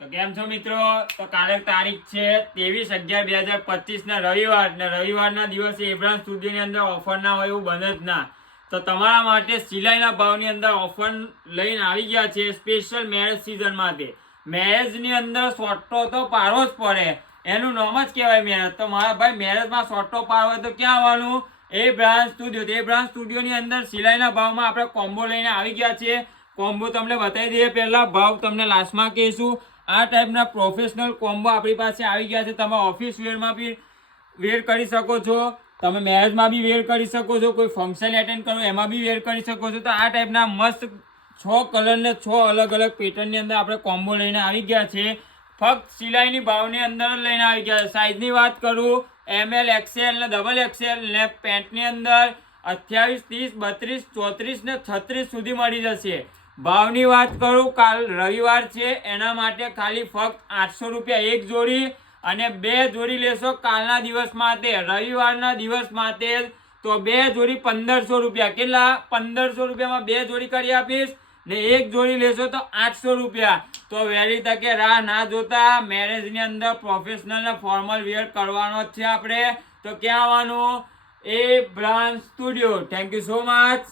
તો કેમ છો મિત્રો? તો કાલે તારીખ છે 23/11/2025 ના રવિવાર ને રવિવારના દિવસે એબ્રાન સ્ટુડિયોની અંદર ઓફર ના હોય એવું બને જ ના. તો તમારા માટે સિલાઈના ભાવની અંદર ઓફર લઈને આવી ગયા છે સ્પેશિયલ મેરેજ સિઝન માટે. મેરેજની અંદર સોટો તો પાડવો જ પડે, એનું નામ જ કહેવાય મેરેજ. તો મારા ભાઈ મેરેજમાં સોટો પાડવો હોય તો ક્યાં આવવાનું? એ બ્રાન્ડ સ્ટુડિયો. એ બ્રાન્ડ સ્ટુડિયોની અંદર સિલાઈના ભાવમાં આપણે કોમ્બો લઈને આવી ગયા છે. કોમ્બો તમને બતાવી દઈએ, પહેલા ભાવ તમને લાસ્ટમાં કહીશું. આ ટાઈપના પ્રોફેશનલ કોમ્બો આપણી પાસે આવી ગયા છે. તમે ઓફિસ વેરમાં બી વેર કરી શકો છો, તમે મેરેજમાં બી વેર કરી શકો છો, કોઈ ફંક્શન એટેન્ડ કરો એમાં બી વેર કરી શકો છો. તો આ ટાઈપના મસ્ત 6 કલર ને 6 અલગ અલગ પેટર્નની અંદર આપણે કોમ્બો લઈને આવી ગયા છે. ફક્ત સિલાઈની ભાવની અંદર લઈને આવી ગયા છે. સાઇઝની વાત કરું, ML XL ને XXL ને પેન્ટની અંદર 28, 30, 32, 34 ને 36 સુધી મળી જશે. ભાવની વાત કરું, કાલ રવિવાર છે એના માટે ખાલી ફક્ત 800 રૂપિયા એક જોડી, અને 2 જોડી લેશો કાલના દિવસ માટે, રવિવારના દિવસ માટે, તો 2 જોડી 1500 રૂપિયા. કેટલા? 1500 રૂપિયામાં 2 જોડી કરી આપીશ ને એક જોડી લેશો તો 800 રૂપિયા. તો વહેલી તકે રાહ ના જોતા, મેરેજની અંદર પ્રોફેશનલ ને ફોર્મલ વેર કરવાનો જ છે આપણે. તો ક્યાં આવવાનું? એ brand studio. Thank you so much.